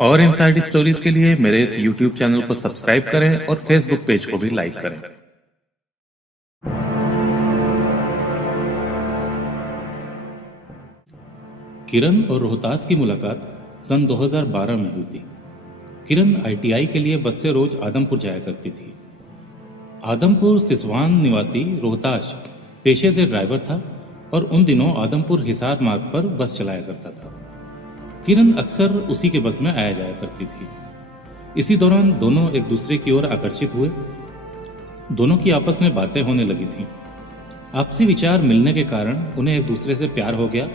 और inside stories के लिए मेरे इस यूट्यूब चैनल को सब्सक्राइब करें और फेसबुक पेज को भी लाइक करें। किरण और रोहतास की मुलाकात सन 2012 में हुई थी। किरण आईटीआई के लिए बस से रोज आदमपुर जाया करती थी। आदमपुर सिसवान निवासी रोहतास पेशे से ड्राइवर था और उन दिनों आदमपुर हिसार मार्ग पर बस चलाया करता था। किरण अक्सर उसी के बस में आया जाया करती थी। इसी दौरान दोनों एक दूसरे की ओर आकर्षित हुए। दोनों की आपस में बातें होने लगी थीं। आपसी विचार मिलने के कारण उन्हें एक दूसरे से प्यार हो गया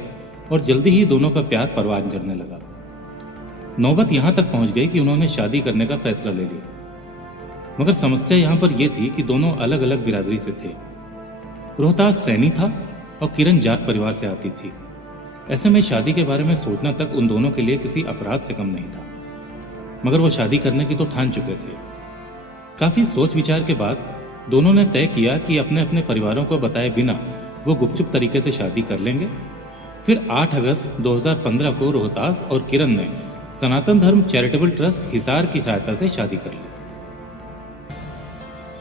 और जल्दी ही दोनों का प्यार परवान करने लगा। नौबत यहां तक पहुंच गई कि उन्होंने शादी करने का फैसला ले लिया। मगर समस्या यहां पर यह थी कि दोनों अलग अलग बिरादरी से थे। रोहतास सैनी था और किरण जाट परिवार से आती थी। ऐसे में शादी के बारे में सोचना तक उन दोनों के लिए किसी अपराध से कम नहीं था। मगर वो शादी करने की तो ठान चुके थे। काफी सोच विचार के बाद दोनों ने तय किया कि अपने अपने परिवारों को बताए बिना वो गुपचुप तरीके से शादी कर लेंगे। फिर 8 अगस्त 2015 को रोहतास और किरण ने सनातन धर्म चैरिटेबल ट्रस्ट हिसार की सहायता से शादी कर ली।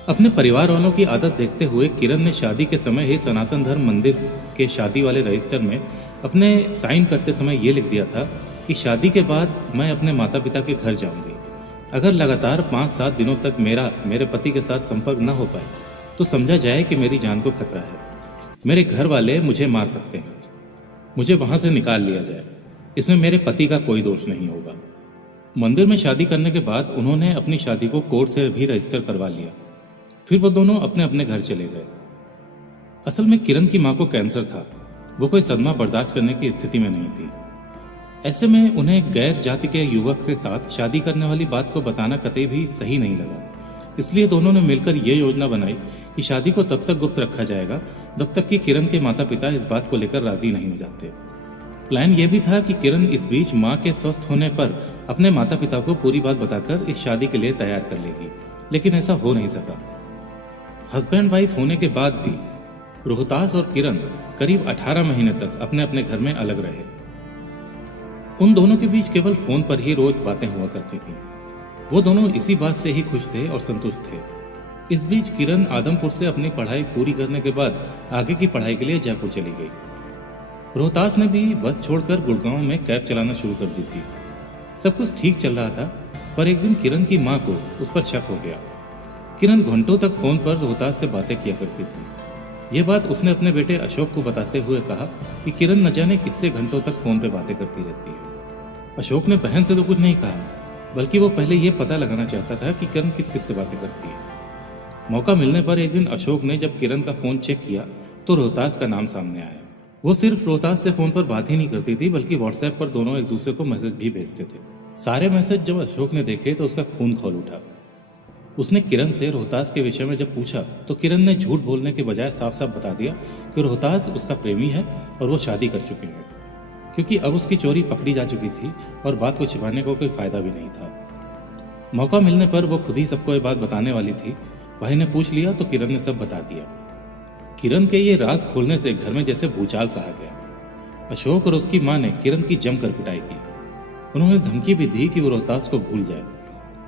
अपने परिवार वालों की आदत देखते हुए किरण ने शादी के समय ही सनातन धर्म मंदिर के शादी वाले रजिस्टर में अपने साइन करते समय ये लिख दिया था कि शादी के बाद मैं अपने माता पिता के घर जाऊंगी। अगर लगातार 5-7 दिनों तक मेरे पति के साथ संपर्क न हो पाए तो समझा जाए कि मेरी जान को खतरा है। मेरे घर वाले मुझे मार सकते हैं, मुझे वहां से निकाल लिया जाए। इसमें मेरे पति का कोई दोष नहीं होगा। मंदिर में शादी करने के बाद उन्होंने अपनी शादी को कोर्ट से भी रजिस्टर करवा लिया। फिर वो दोनों अपने अपने घर चले गए। असल में किरण की मां को कैंसर था। वो कोई सदमा बर्दाश्त करने की स्थिति में नहीं थी। ऐसे में उन्हें गैर जाति के युवक से साथ शादी करने वाली बात को बताना कतई भी सही नहीं लगा। इसलिए दोनों ने मिलकर ये योजना बनाई कि शादी को तब तक गुप्त रखा जाएगा जब तक कि किरण के माता पिता इस बात को लेकर राजी नहीं हो जाते। प्लान यह भी था कि किरण इस बीच मां के स्वस्थ होने पर अपने माता पिता को पूरी बात बताकर इस शादी के लिए तैयार कर लेगी, लेकिन ऐसा हो नहीं सका। हस्बैंड वाइफ होने के बाद भी रोहतास और किरण करीब 18 महीने तक अपने अपने घर में अलग रहे। उन दोनों के बीच केवल फोन पर ही रोज बातें हुआ करती थी। वो दोनों इसी बात से ही खुश थे और संतुष्ट थे। इस बीच किरण आदमपुर से अपनी पढ़ाई पूरी करने के बाद आगे की पढ़ाई के लिए जयपुर चली गई। रोहतास ने भी बस छोड़कर गुड़गांव में कैब चलाना शुरू कर दी थी। सब कुछ ठीक चल रहा था, पर एक दिन किरण की मां को उस पर शक हो गया। किरण घंटों तक फोन पर रोहतास से बातें किया करती थी। यह बात उसने अपने बेटे अशोक को बताते हुए कहा कि किरण न जाने किससे घंटों तक फोन पे बातें करती रहती है। अशोक ने बहन से तो कुछ नहीं कहा, बल्कि वो पहले यह पता लगाना चाहता था कि किरण किस किस से बातें करती है। मौका मिलने पर एक दिन अशोक ने जब किरण का फोन चेक किया तो रोहतास का नाम सामने आया। वो सिर्फ रोहतास से फोन पर बात ही नहीं करती थी, बल्कि व्हाट्सएप पर दोनों एक दूसरे को मैसेज भी भेजते थे। सारे मैसेज जब अशोक ने देखे तो उसका खून खौल उठा। उसने किरण से रोहतास के विषय में जब पूछा तो किरण ने झूठ बोलने के बजाय साफ साफ बता दिया कि रोहतास उसका प्रेमी है और वो शादी कर चुके हैं, क्योंकि अब उसकी चोरी पकड़ी जा चुकी थी और बात को छिपाने को कोई फायदा भी नहीं था। मौका मिलने पर वो खुद ही सबको ये बात बताने वाली थी। भाई ने पूछ लिया तो किरण ने सब बता दिया। किरण के ये राज खोलने से घर में जैसे भूचाल सा आ गया। अशोक और उसकी मां ने किरण की जमकर पिटाई की। उन्होंने धमकी भी दी कि वो रोहतास को भूल जाए।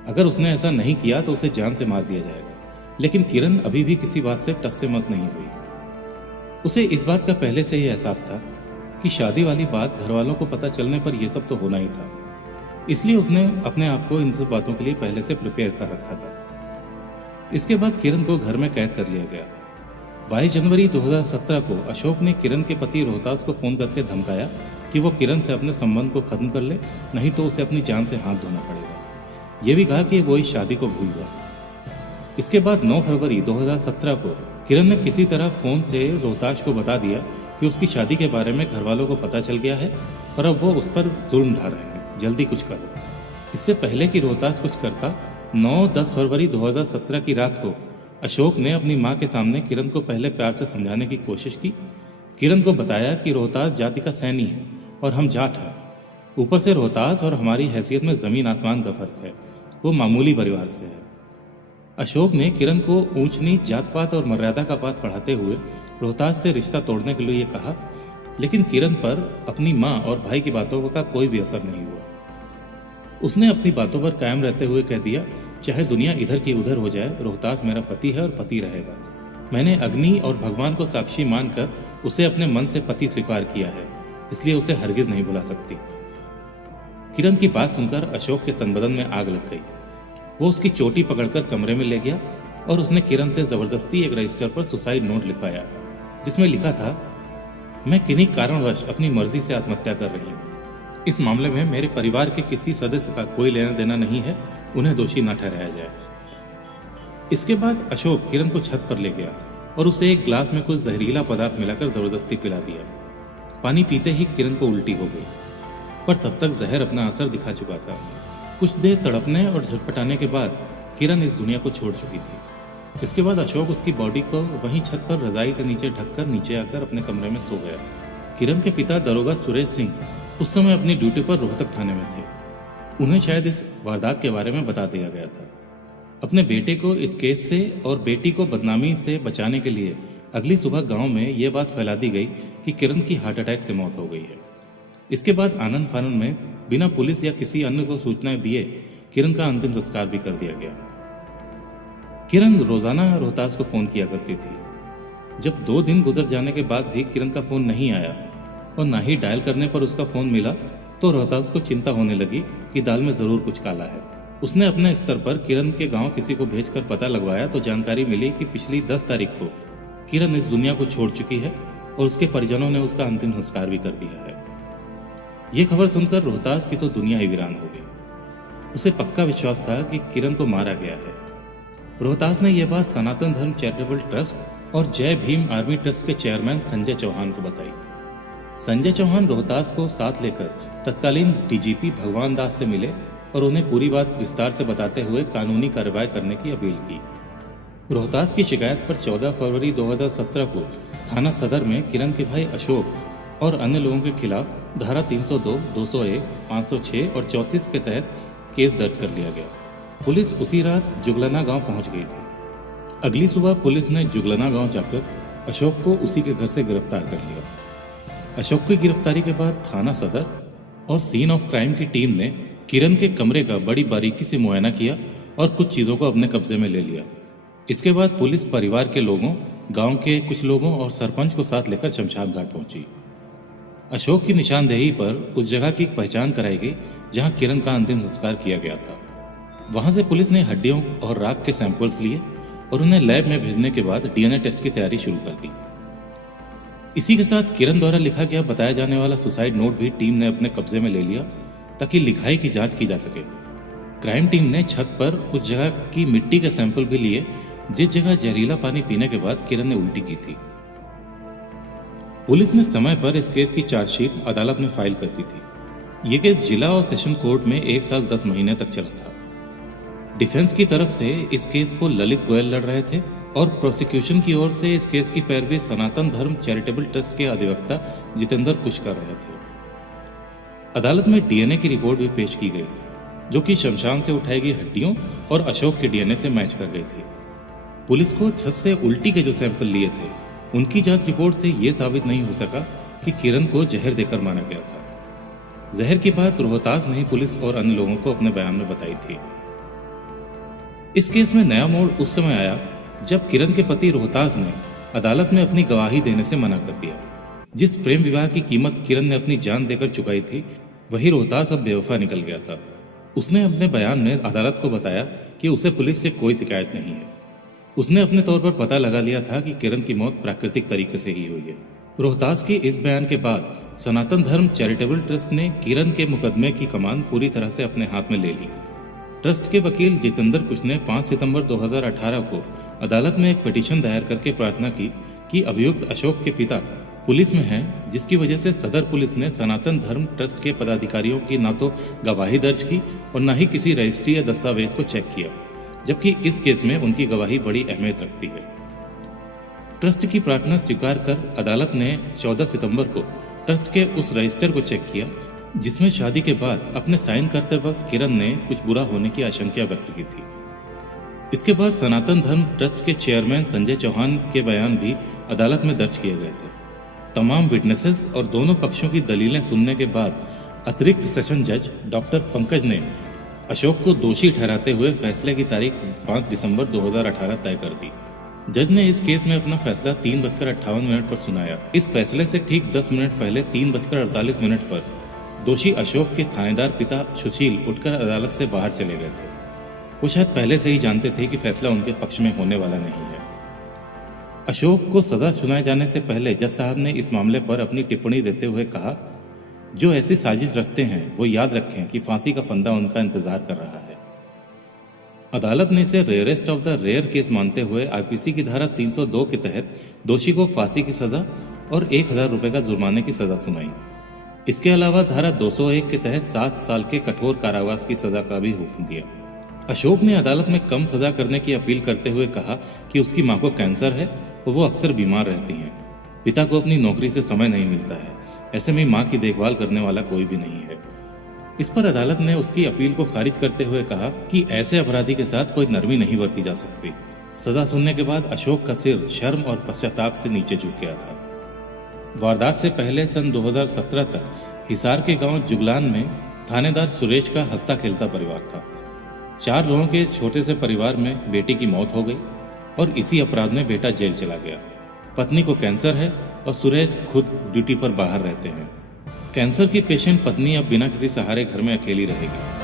अगर उसने ऐसा नहीं किया तो उसे जान से मार दिया जाएगा। लेकिन किरण अभी भी किसी बात से टस से मस नहीं हुई। उसे इस बात का पहले से ही एहसास था कि शादी वाली बात घर वालों को पता चलने पर यह सब तो होना ही था। इसलिए उसने अपने आप को इन सब बातों के लिए पहले से प्रिपेयर कर रखा था। इसके बाद किरण को घर में कैद कर लिया गया। 22 जनवरी 2017 को अशोक ने किरण के पति रोहतास को फोन करके धमकाया कि वो किरण से अपने संबंध को खत्म कर ले, नहीं तो उसे अपनी जान से हाथ धोना पड़ेगा। यह भी कहा कि वो इस शादी को भूल गया। इसके बाद 9 फरवरी 2017 को किरण ने किसी तरह फोन से रोहतास को बता दिया कि उसकी शादी के बारे में घर वालों को पता चल गया है और अब वो उस पर जुल्म ढा रहे हैं, जल्दी कुछ करो। इससे पहले कि रोहतास कुछ करता, 9-10 फरवरी 2017 की रात को अशोक ने अपनी मां के सामने किरण को पहले प्यार से समझाने की कोशिश की। किरण को बताया कि रोहतास जाति का सैनी है और हम जाट हैं। ऊपर से रोहतास और हमारी हैसियत में जमीन आसमान का फर्क है। वो मामूली परिवार से है। अशोक ने किरण को ऊंच नीच, जात पात और मर्यादा का पाठ पढ़ाते हुए रोहतास से रिश्ता तोड़ने के लिए कहा, लेकिन किरण पर अपनी मां और भाई की बातों का कोई भी असर नहीं हुआ। उसने अपनी बातों पर कायम रहते हुए कह दिया, चाहे दुनिया इधर की उधर हो जाए, रोहतास मेरा पति है और पति रहेगा। मैंने अग्नि और भगवान को साक्षी मानकर उसे अपने मन से पति स्वीकार किया है, इसलिए उसे हरगिज नहीं भुला सकती। किरण की बात सुनकर अशोक के तन बदन में आग लग गई। वो उसकी चोटी पकड़कर कमरे में ले गया और उसने किरण से जबरदस्ती एक रजिस्टर पर सुसाइड नोट लिखवाया, जिसमें लिखा था, मैं किन्हीं कारणवश अपनी मर्जी से आत्महत्या कर रही हूँ। इस मामले में मेरे परिवार के किसी सदस्य का कोई लेना देना नहीं है, उन्हें दोषी न ठहराया जाए। इसके बाद अशोक किरण को छत पर ले गया और उसे एक ग्लास में कुछ जहरीला पदार्थ मिलाकर जबरदस्ती पिला दिया। पानी पीते ही किरण को उल्टी हो गई, पर तब तक जहर अपना असर दिखा चुका था। कुछ देर तड़पने और झटपटाने के बाद किरण इस दुनिया को छोड़ चुकी थी। इसके बाद अशोक उसकी बॉडी को वहीं छत पर रजाई के नीचे ढककर नीचे आकर अपने कमरे में सो गया। किरण के पिता दरोगा सुरेश सिंह उस समय अपनी ड्यूटी पर रोहतक थाने में थे। उन्हें शायद इस वारदात के बारे में बता दिया गया था। अपने बेटे को इस केस से और बेटी को बदनामी से बचाने के लिए अगली सुबह गांव में यह बात फैला दी गई कि किरण की हार्ट अटैक से मौत हो गई है। इसके बाद आनंद फानंद में बिना पुलिस या किसी अन्य को सूचना दिए किरण का अंतिम संस्कार भी कर दिया गया। किरण रोजाना रोहतास को फोन किया करती थी। जब 2 दिन गुजर जाने के बाद भी किरण का फोन नहीं आया और ना ही डायल करने पर उसका फोन मिला, तो रोहतास को चिंता होने लगी कि दाल में जरूर कुछ काला है। उसने अपने स्तर पर किरण के गांव किसी को भेजकर पता लगवाया तो जानकारी मिली कि पिछली 10 तारीख को किरण इस दुनिया को छोड़ चुकी है और उसके परिजनों ने उसका अंतिम संस्कार भी कर दिया है। ये खबर सुनकर रोहतास की तो दुनिया ही वीरान हो गई। उसे पक्का विश्वास था कि किरण को मारा गया है। रोहतास ने यह बात सनातन धर्म चैरिटेबल ट्रस्ट और जय भीम आर्मी ट्रस्ट के चेयरमैन संजय चौहान को बताई। संजय चौहान रोहतास को साथ लेकर तत्कालीन डीजीपी भगवान दास से मिले और उन्हें पूरी बात विस्तार से बताते हुए कानूनी कार्रवाई करने की अपील की। रोहतास की शिकायत पर 14 फरवरी 2017 को थाना सदर में किरण के भाई अशोक और अन्य लोगों के खिलाफ धारा 302, 201, 506 और 34 के तहत केस दर्ज कर लिया गया। पुलिस उसी रात जुगलना गांव पहुंच गई थी। अगली सुबह पुलिस ने जुगलना गांव जाकर अशोक को उसी के घर से गिरफ्तार कर लिया। अशोक की गिरफ्तारी के बाद थाना सदर और सीन ऑफ क्राइम की टीम ने किरण के कमरे का बड़ी बारीकी से मुआयना किया और कुछ चीजों को अपने कब्जे में ले लिया। इसके बाद पुलिस परिवार के लोगों, गांव के कुछ लोगों और सरपंच को साथ लेकर शमशान घाट पहुंची। अशोक की निशानदेही पर उस जगह की पहचान कराई गई जहां किरण का अंतिम संस्कार किया गया था। वहां से पुलिस ने हड्डियों और राख के सैंपल्स लिए और उन्हें लैब में भेजने के बाद डीएनए टेस्ट की तैयारी शुरू कर दी। इसी के साथ किरण द्वारा लिखा गया बताया जाने वाला सुसाइड नोट भी टीम ने अपने कब्जे में ले लिया ताकि लिखाई की जांच की जा सके। क्राइम टीम ने छत पर उस जगह की मिट्टी के सैंपल भी लिए जिस जगह जहरीला पानी पीने के बाद किरण ने उल्टी की थी। पुलिस ने समय पर इस केस की चार्जशीट अदालत में फाइल कर दी थी। ये केस जिला और सेशन कोर्ट में 1 साल 10 महीने तक चला था। डिफेंस की तरफ से इस केस को ललित गोयल लड़ रहे थे और प्रोसिक्यूशन की ओर से इस केस की पैरवी सनातन धर्म चैरिटेबल ट्रस्ट के अधिवक्ता जितेंद्र कुश कर रहे थे। अदालत में डीएनए की रिपोर्ट भी पेश की गई जो कि शमशान से उठाई गई हड्डियों और अशोक के डीएनए से मैच कर गई थी। पुलिस को छत से उल्टी के जो सैंपल लिए थे उनकी जांच रिपोर्ट से यह साबित नहीं हो सका कि किरण को जहर देकर मारा गया था। जहर की बात रोहतास ने ही पुलिस और अन्य लोगों को अपने बयान में बताई थी। इस केस में नया मोड़ उस समय आया जब किरण के पति रोहतास ने अदालत में अपनी गवाही देने से मना कर दिया। जिस प्रेम विवाह की कीमत किरण ने अपनी जान देकर चुकाई थी वही रोहतास अब बेवफा निकल गया था। उसने अपने बयान में अदालत को बताया कि उसे पुलिस से कोई शिकायत नहीं है। उसने अपने तौर पर पता लगा लिया था कि किरण की मौत प्राकृतिक तरीके से ही हुई है। रोहतास के इस बयान के बाद सनातन धर्म चैरिटेबल ट्रस्ट ने किरण के मुकदमे की कमान पूरी तरह से अपने हाथ में ले ली। ट्रस्ट के वकील जितेंद्र कुश ने 5 सितंबर 2018 को अदालत में एक पिटीशन दायर करके प्रार्थना की कि अभियुक्त अशोक के पिता पुलिस में हैं, जिसकी वजह से सदर पुलिस ने सनातन धर्म ट्रस्ट के पदाधिकारियों की न तो गवाही दर्ज की और न ही किसी रजिस्ट्री या दस्तावेज को चेक किया, जबकि इस केस में उनकी गवाही बड़ी अहमियत रखती है। ट्रस्ट की प्रार्थना स्वीकार कर अदालत ने 14 सितंबर को ट्रस्ट के उस रजिस्टर को चेक किया जिसमें शादी के बाद अपने साइन करते वक्त किरण ने कुछ बुरा होने की आशंका व्यक्त की थी। इसके बाद सनातन धर्म ट्रस्ट के चेयरमैन संजय चौहान के बयान भी अदालत में दर्ज किए गए थे। तमाम विटनेसेस और दोनों पक्षों की दलीलें सुनने के बाद अतिरिक्त सेशन जज डॉक्टर पंकज ने अशोक को दोषी ठहराते हुए फैसले की तारीख 5 दिसंबर 2018 तय कर दी। जज ने इस केस में अपना फैसला 3:58 पर सुनाया। इस फैसले से ठीक 10 मिनट पहले 3:48 पर दोषी अशोक के थानेदार पिता सुशील उठकर अदालत से बाहर चले गए थे। वो शायद पहले से ही जानते थे कि फैसला उनके पक्ष में होने वाला नहीं है। अशोक को सजा सुनाए जाने से पहले जज साहब ने इस मामले पर अपनी टिप्पणी देते हुए कहा, जो ऐसी साजिश रचते हैं वो याद रखें कि फांसी का फंदा उनका इंतजार कर रहा है। अदालत ने इसे rarest of the rare case मानते हुए आईपीसी की धारा 302 के तहत दोषी को फांसी की सजा और 1000 रुपए का जुर्माने की सजा सुनाई। इसके अलावा धारा 201 के तहत 7 साल के कठोर कारावास की सजा का भी हुक्म दिया। अशोक ने अदालत में कम सजा करने की अपील करते हुए कहा कि उसकी मां को कैंसर है और वो अक्सर बीमार रहती हैं। पिता को अपनी नौकरी से समय नहीं मिलता है, ऐसे में मां की देखभाल करने वाला कोई भी नहीं है। इस पर अदालत ने उसकी अपील को खारिज करते हुए कहा कि ऐसे अपराधी के साथ कोई नरमी नहीं बरती जा सकती। सजा सुनने के बाद अशोक का सिर शर्म और पश्चाताप से नीचे झुक गया था। वारदात से पहले सन 2017 तक हिसार के गांव जुगलान में थानेदार सुरेश का हंसता खेलता परिवार था। 4 लोगों के छोटे से परिवार में बेटी की मौत हो गई और इसी अपराध में बेटा जेल चला गया। पत्नी को कैंसर है और सुरेश खुद ड्यूटी पर बाहर रहते हैं। कैंसर की पेशेंट पत्नी अब बिना किसी सहारे घर में अकेली रहेगी।